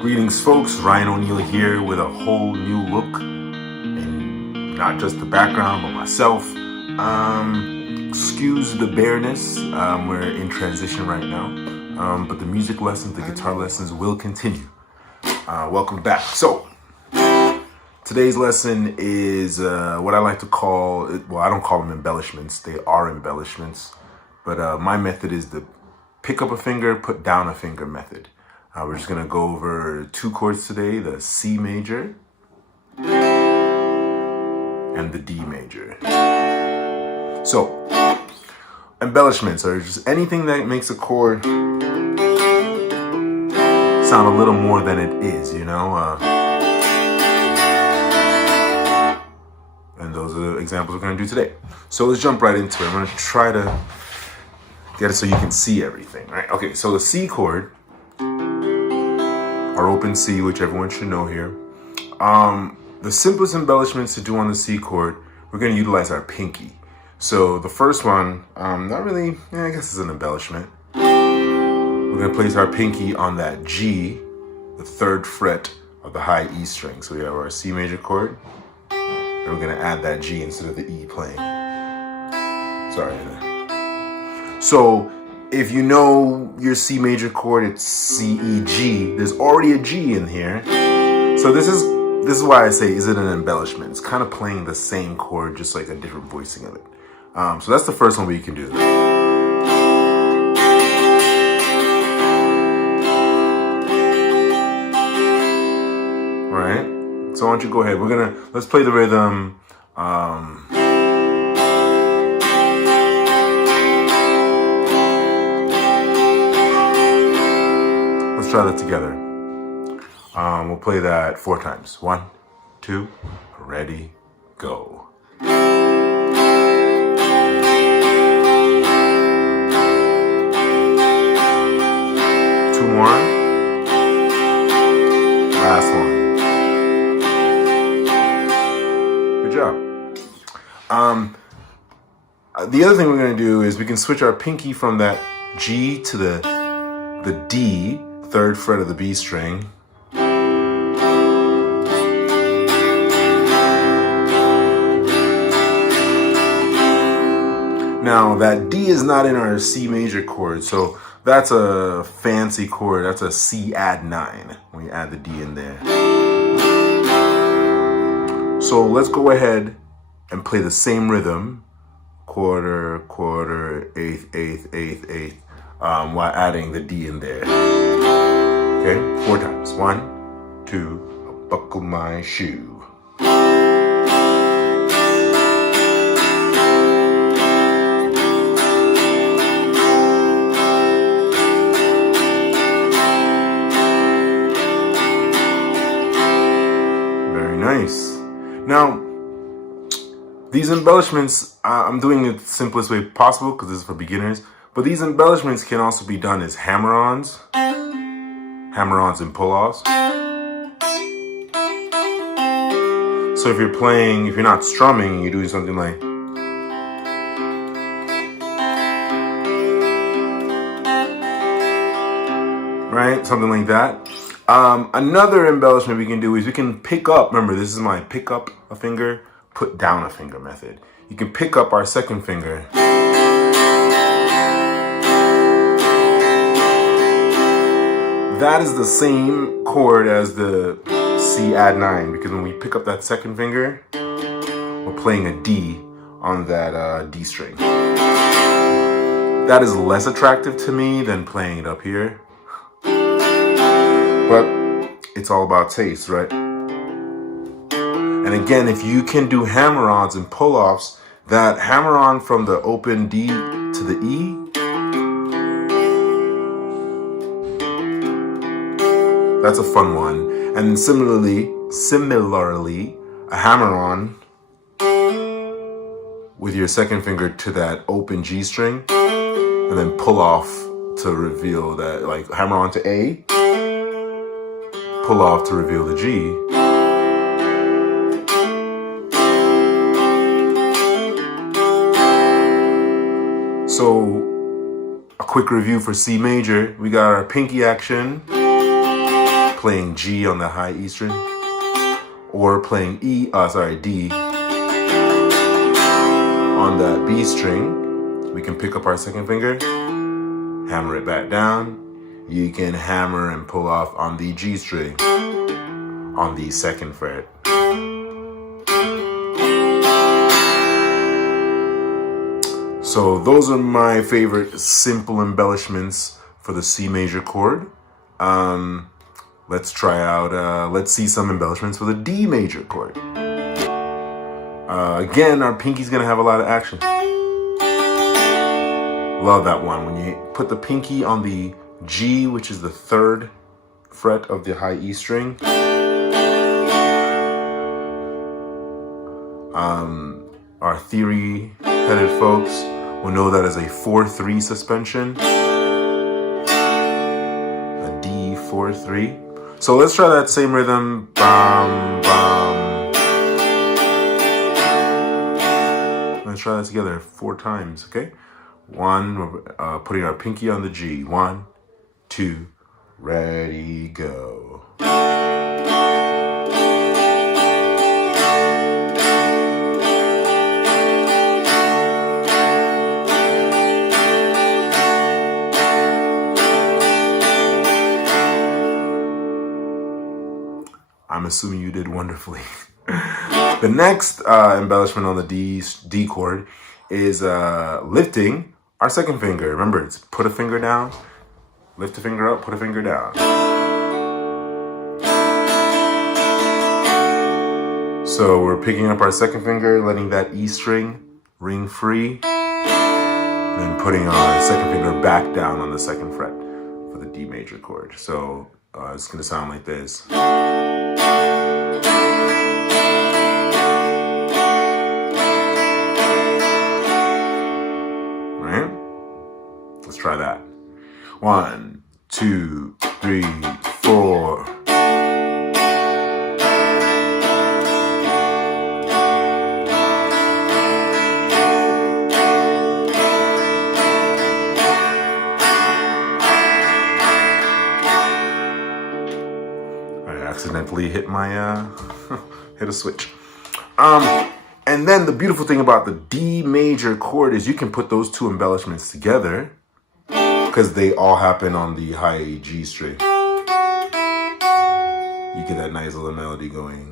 Greetings, folks. Ryan O'Neill here with a whole new look, and not just the background, but myself. Excuse the bareness. We're in transition right now, but the music lessons, the guitar lessons will continue. Welcome back. So, today's lesson is what I like to call, well, I don't call them embellishments. They are embellishments, but my method is the pick up a finger, put down a finger method. We're just going to go over two chords today, the C major and the D major. So, embellishments are just anything that makes a chord sound a little more than it is, you know? And those are the examples we're going to do today. So let's jump right into it. I'm going to try to get it so you can see everything, right? Okay, so the C chord, our open C, which everyone should know here. The simplest embellishments to do on the C chord, we're going to utilize our pinky. So the first one, not really, I guess it's an embellishment. We're going to place our pinky on that G, the third fret of the high E string. So we have our C major chord, and we're going to add that G instead of the E playing. Sorry. So if you know your C major chord, it's C, E, G. There's already a G in here. So this is why I say, is it an embellishment? It's kind of playing the same chord, just like a different voicing of it. So that's the first one we can do. All right. So why don't you go ahead? Let's play the rhythm. Try that together. We'll play that 4 times. 1, 2, ready, go. 2 more. Last one. Good job. The other thing we're going to do is we can switch our pinky from that G to the D, third fret of the B string. Now that D is not in our C major chord, so that's a fancy chord. That's a C add 9 when you add the D in there. So let's go ahead and play the same rhythm, quarter, quarter, eighth, eighth, eighth, eighth, while adding the D in there. Okay, 4 times. 1, 2, I'll buckle my shoe. Very nice. Now, these embellishments, I'm doing it the simplest way possible because this is for beginners, but these embellishments can also be done as hammer-ons and pull-offs. So if you're not strumming, you're doing something like, right? Something like that. Another embellishment we can do is we can pick up, remember this is my pick up a finger, put down a finger method. You can pick up our second finger. That is the same chord as the C add 9, because when we pick up that second finger, we're playing a D on that D string. That is less attractive to me than playing it up here. But it's all about taste, right? And again, if you can do hammer-ons and pull-offs, that hammer-on from the open D to the E, that's a fun one. And similarly, a hammer-on with your second finger to that open G string, and then pull off to reveal that, like hammer on to A, pull off to reveal the G. So a quick review for C major, we got our pinky action, playing G on the high E string, or playing D on the B string. We can pick up our second finger, hammer it back down. You can hammer and pull off on the G string on the second fret. So those are my favorite simple embellishments for the C major chord. Let's try out, let's see some embellishments for the D major chord. Again, our pinky's gonna have a lot of action. Love that one. When you put the pinky on the G, which is the third fret of the high E string. Our theory-headed folks will know that as a 4-3 suspension. A D 4-3. So let's try that same rhythm. Bam, bam. Let's try that together 4 times, okay? 1, we're putting our pinky on the G. 1, 2, ready, go. I'm assuming you did wonderfully. The next embellishment on the D chord is lifting our second finger. Remember, it's put a finger down, lift a finger up, put a finger down. So we're picking up our second finger, letting that E string ring free, then putting our second finger back down on the second fret for the D major chord. So it's gonna sound like this. Let's try that. 1, 2, 3, 4. I accidentally hit my hit a switch. And then the beautiful thing about the D major chord is you can put those two embellishments together because they all happen on the high G string. You get that nice little melody going.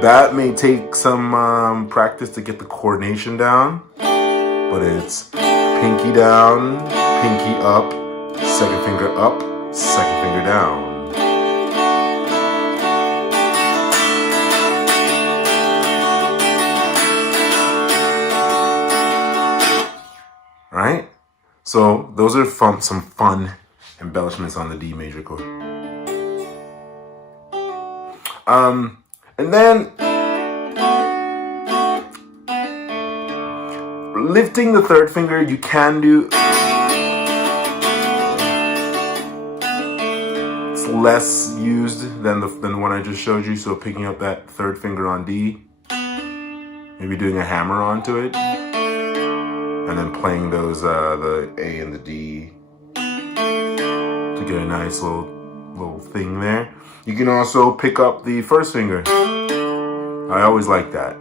That may take some practice to get the coordination down, but it's pinky down, pinky up, second finger up, second finger down. Right? So those are some fun embellishments on the D major chord. And then lifting the third finger, you can do. It's less used than the one I just showed you. So picking up that third finger on D, maybe doing a hammer onto it, and then playing those the A and the D to get a nice little thing there. You can also pick up the first finger. I always like that.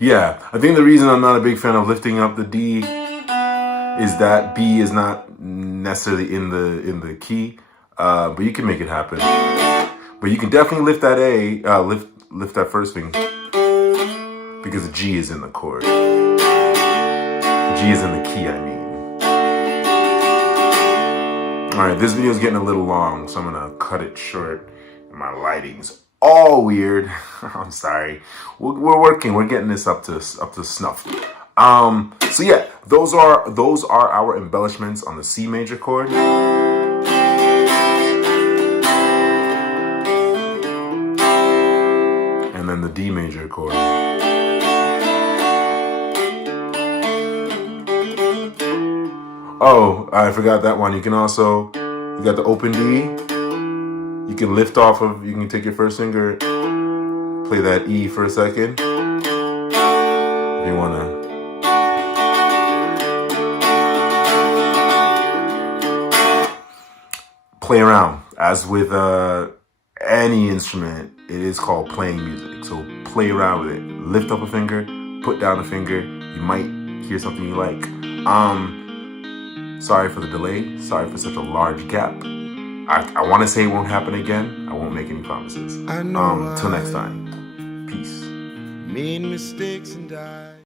Yeah, I think the reason I'm not a big fan of lifting up the D is that B is not necessarily in the key, but you can make it happen. But you can definitely lift that A, lift that first finger, because the G is in the chord. G is in the key, I mean. All right, this video is getting a little long, so I'm gonna cut it short. My lighting's all weird. I'm sorry. We're working. We're getting this up to snuff. So yeah, those are our embellishments on the C major chord. And then the D major chord. Oh, I forgot that one. You can also, you got the open D. You can lift off of, you can take your first finger, play that E for a second. If you want to. Play around. As with any instrument, it is called playing music. So play around with it. Lift up a finger, put down a finger. You might hear something you like. Sorry for the delay. Sorry for such a large gap. I want to say it won't happen again. I won't make any promises. Till next time. Peace. Made mistakes and died.